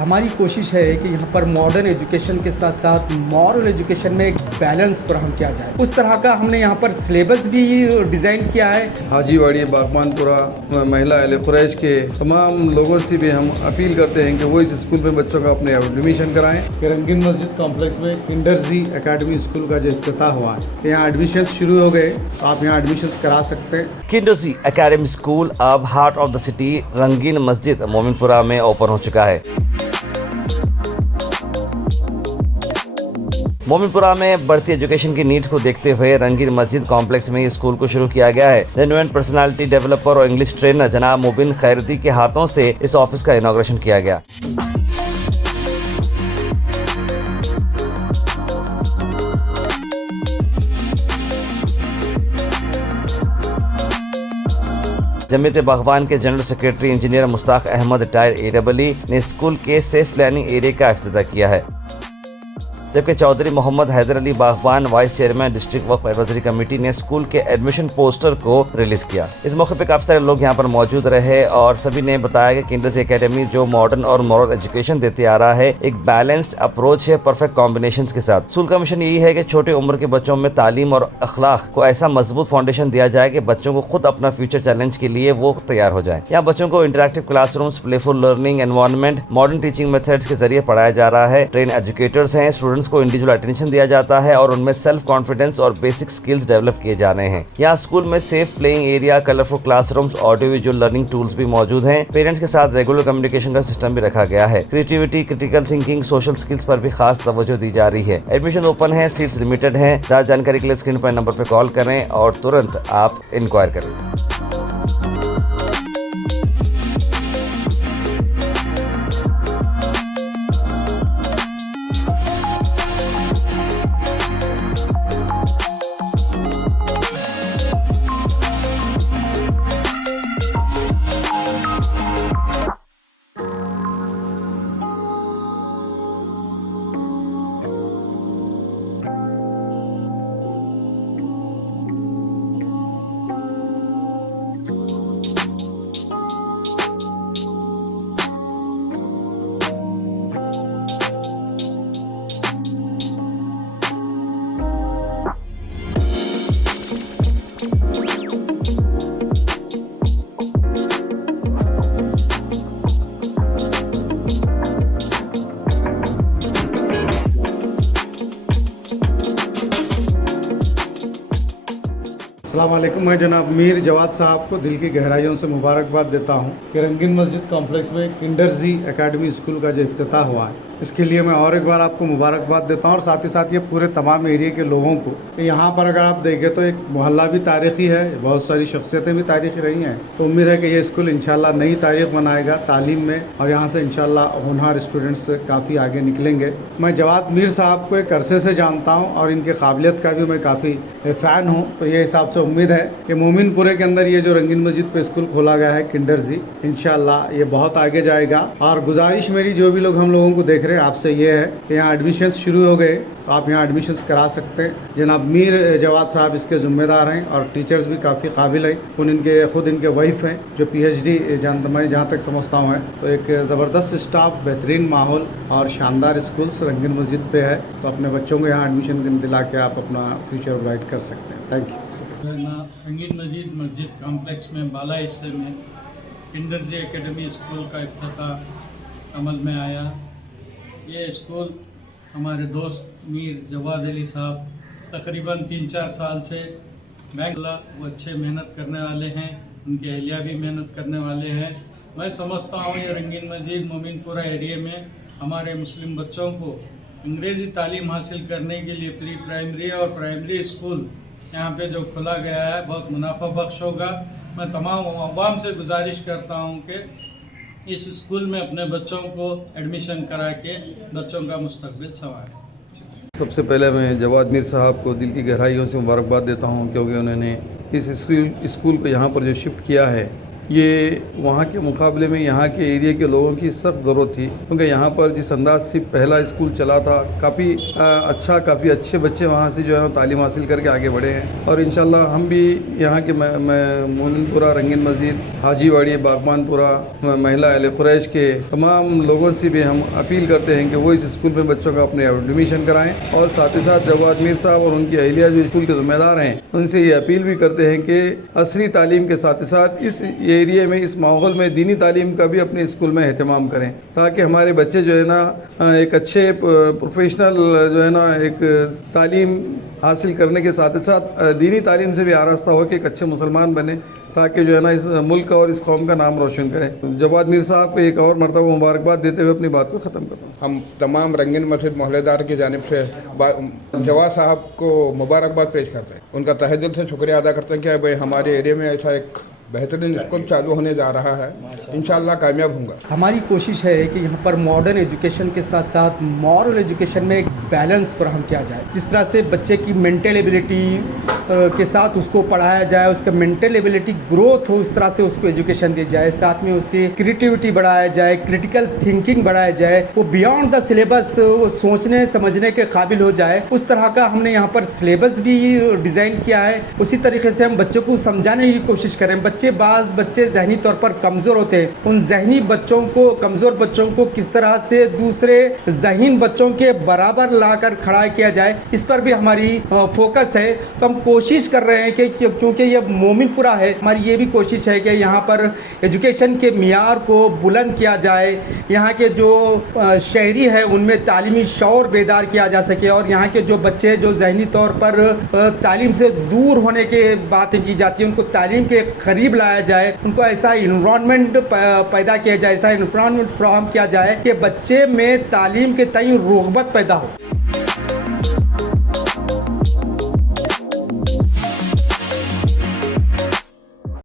हमारी कोशिश है कि यहाँ पर मॉडर्न एजुकेशन के साथ साथ मॉरल एजुकेशन में एक बैलेंस फराहम किया जाए। उस तरह का हमने यहाँ पर सिलेबस भी डिज़ाइन किया है। हाजीवाड़ी बागबानपुरा महिला अहले कुरैश के तमाम लोगों से भी हम अपील करते हैं कि वो इस स्कूल में बच्चों का अपने एडमिशन कराएं। रंगीन मस्जिद कॉम्प्लेक्स में किंडरजी एकेडमी स्कूल का जो इफ्तिताह हुआ है, यहाँ एडमिशन शुरू हो गए, तो आप यहाँ एडमिशन करा सकते हैं। किंडरजी एकेडमी स्कूल अब हार्ट ऑफ द सिटी रंगीन मस्जिद मोमिनपुरा में ओपन हो चुका है। मोमिनपुरा में बढ़ती एजुकेशन की नीड्स को देखते हुए रंगीन मस्जिद कॉम्प्लेक्स में इस स्कूल को शुरू किया गया है। रेनोवेंट पर्सनालिटी डेवलपर और इंग्लिश ट्रेनर जनाब मुबिन खैरदी के हाथों से इस ऑफिस का इनॉग्रेशन किया गया। जमीयत बागबान के general secretary engineer Mushtaq Ahmad retired AEE ने स्कूल के सेफ प्लानिंग एरिया का इफ्तिताह किया है, जबकि चौधरी मोहम्मद हैदर अली बागबान वाइस चेयरमैन डिस्ट्रिक्ट वक्फ एडवाइजरी कमेटी ने स्कूल के एडमिशन पोस्टर को रिलीज किया। इस मौके पे काफी सारे लोग यहाँ पर मौजूद रहे और सभी ने बताया कि किंडरजी एकेडमी जो मॉडर्न और मॉरल एजुकेशन देते आ रहा है, एक बैलेंस्ड अप्रोच है परफेक्ट कॉम्बिनेशन के साथ। स्कूल का मिशन यही है कि छोटे उम्र के बच्चों में तालीम और अखलाक को ऐसा मजबूत फाउंडेशन दिया जाए कि बच्चों को खुद अपना फ्यूचर चैलेंज के लिए वो तैयार हो जाए। यहाँ बच्चों को interactive classrooms, playful learning environment, modern teaching methods के जरिए पढ़ाया जा रहा है। ट्रेन एजुकेटर्स हैं, स्टूडेंट्स को इंडिविजुअल अटेंशन दिया जाता है और उनमें सेल्फ कॉन्फिडेंस और बेसिक स्किल्स डेवलप किए जा रहे हैं। यहाँ स्कूल में safe playing area, colourful classrooms, audio visual learning tools भी मौजूद हैं। पेरेंट्स के साथ रेगुलर कम्युनिकेशन का सिस्टम भी रखा गया है। Creativity, critical thinking, social skills पर भी खास तवज्जो दी जा रही है। एडमिशन ओपन है, सीट्स लिमिटेड हैं। ज्यादा जानकारी के लिए स्क्रीन पर नंबर पर कॉल करें और तुरंत आप इंक्वायर करें। अस्सलाम वालेकुम। मैं जनाब मीर जवाद साहब को दिल की गहराइयों से मुबारकबाद देता हूँ कि रंगीन मस्जिद कॉम्प्लेक्स में किंडरजी एकेडमी स्कूल का जो इफ्तिताह हुआ है, इसके लिए मैं और एक बार आपको मुबारकबाद देता हूँ और साथ ही साथ ये पूरे तमाम एरिया के लोगों को। यहाँ पर अगर आप देखें तो एक मोहल्ला भी तारीख़ी है, बहुत सारी शख्सियतें भी तारीख़ी रही हैं, तो उम्मीद है कि ये स्कूल इंशाल्लाह नई तारीख बनाएगा तालीम में और यहाँ से इंशाल्लाह होनहार स्टूडेंट्स काफ़ी आगे निकलेंगे। मैं जवाद मीर साहब को एक अरसे से जानता हूँ और इनके काबिलियत का भी मैं काफ़ी फ़ैन हूँ, तो ये हिसाब से उम्मीद है कि मोमिनपुरे के अंदर ये जो रंगीन मस्जिद पे स्कूल खोला गया है किंडरजी, इंशाल्लाह ये बहुत आगे जाएगा। और गुजारिश मेरी जो भी लोग हम लोगों को देख रहे हैं आपसे ये है कि यहाँ एडमिशन्स शुरू हो गए, तो आप यहाँ एडमिशन्स करा सकते हैं। जनाब मीर जवाद साहब इसके ज़िम्मेदार हैं और टीचर्स भी काफ़ी काबिल हैं। खुद इनके वाइफ हैं जो PhD मैं जहाँ तक समझता हूँ है। तो एक ज़बरदस्त स्टाफ, बेहतरीन माहौल और शानदार स्कूल्स रंगीन मस्जिद पे है, तो अपने बच्चों को यहाँ एडमिशन दिला के आप अपना फ्यूचर ब्राइट कर सकते हैं। Thank you. रंगीन मस्जिद कॉम्प्लेक्स में बाला हिस्से में किंडरजी एकेडमी स्कूल का इफ्तिताह अमल में आया। ये स्कूल हमारे दोस्त मीर जवाद अली साहब तकरीबन 3-4 साल से वो अच्छे मेहनत करने वाले हैं, उनके अहलिया भी मेहनत करने वाले हैं। मैं समझता हूँ ये रंगीन मस्जिद मोमिनपुरा एरिया में हमारे मुस्लिम बच्चों को अंग्रेज़ी तालीम हासिल करने के लिए प्री प्राइमरी और प्राइमरी स्कूल यहाँ पे जो खुला गया है बहुत मुनाफा बख्श होगा। मैं तमाम अवाम से गुजारिश करता हूँ कि इस स्कूल में अपने बच्चों को एडमिशन करा के बच्चों का मुस्तकबिल संवारें। सबसे पहले मैं जवाद मीर साहब को दिल की गहराइयों से मुबारकबाद देता हूँ, क्योंकि उन्होंने इस स्कूल को यहाँ पर जो शिफ्ट किया है, ये वहाँ के मुकाबले में यहाँ के एरिया के लोगों की सख्त ज़रूरत थी, क्योंकि यहाँ पर जिस अंदाज से पहला स्कूल चला था काफ़ी काफ़ी अच्छे बच्चे वहाँ से जो है तालीम हासिल करके आगे बढ़े हैं। और इंशाल्लाह हम भी यहाँ के मोमिनपुरा, रंगीन मस्जिद, हाजीवाड़ी, बागबानपुरा, महिला अहले कुरैश के तमाम लोगों से भी हम अपील करते हैं कि वो इस स्कूल में बच्चों का अपने एडमिशन कराएं। और साथ ही साथ जवाद मीर साहब और उनकी अहलिया जो स्कूल के ज़िम्मेदार हैं उनसे ये अपील भी करते हैं कि असली तालीम के साथ साथ इस एरिए में, इस माहौल में दीनी तालीम का भी अपने स्कूल में एहतमाम करें, ताकि हमारे बच्चे जो है ना एक अच्छे प्रोफेशनल जो है ना एक तालीम हासिल करने के साथ साथ दीनी तालीम से भी आरास्ता हो कि एक अच्छे मुसलमान बने, ताकि जो है ना इस मुल्क और इस कौम का नाम रोशन करें। जवाद मीर साहब को एक और मरतबा मुबारकबाद देते हुए अपनी बात को ख़त्म करता हूँ। हम तमाम रंगीन मस्जिद मोहल्लेदार की जानिब से जवाद साहब को मुबारकबाद पेश करते हैं, उनका तहे दिल से शुक्रिया अदा करते हैं कि भाई हमारे एरिया में ऐसा एक बेहतरीन स्कूल चालू होने जा रहा है, इंशाल्लाह कामयाब होगा। हमारी कोशिश है कि यहाँ पर मॉडर्न एजुकेशन के साथ साथ मॉरल एजुकेशन में एक बैलेंस फराहम किया जाए। जिस तरह से बच्चे की मेंटल एबिलिटी के साथ उसको पढ़ाया जाए, उसका मेंटल एबिलिटी ग्रोथ हो, उस तरह से उसको एजुकेशन दी जाए। साथ में उसकी क्रिएटिविटी बढ़ाया जाए, क्रिटिकल थिंकिंग बढ़ाया जाए, वो बियॉन्ड द सिलेबस वो सोचने समझने के काबिल हो जाए। उस तरह का हमने यहाँ पर सिलेबस भी डिज़ाइन किया है। उसी तरीके से हम बच्चों को समझाने की कोशिश करें। बच्चे जहनी तौर पर कमज़ोर होते हैं, उन जहनी बच्चों को, कमज़ोर बच्चों को किस तरह से दूसरे जहीन बच्चों के बराबर लाकर खड़ा किया जाए, इस पर भी हमारी फोकस है। तो हम कोशिश कर रहे हैं कि क्योंकि ये मोमिनपुरा है, हमारी ये भी कोशिश है कि यहाँ पर एजुकेशन के मियार को बुलंद किया जाए, यहाँ के जो शहरी है उनमें तालीमी शौर बेदार किया जा सके, और यहाँ के जो बच्चे जो जहनी तौर पर तालीम से दूर होने की बातें की जाती हैं उनको तालीम के करीब लाया जाए, उनको ऐसा इन्वायरमेंट पैदा किया जाए, ऐसा इन्वायरमेंट फ्राहम किया जाए कि बच्चे में तालीम के तय रुग़बत पैदा हो।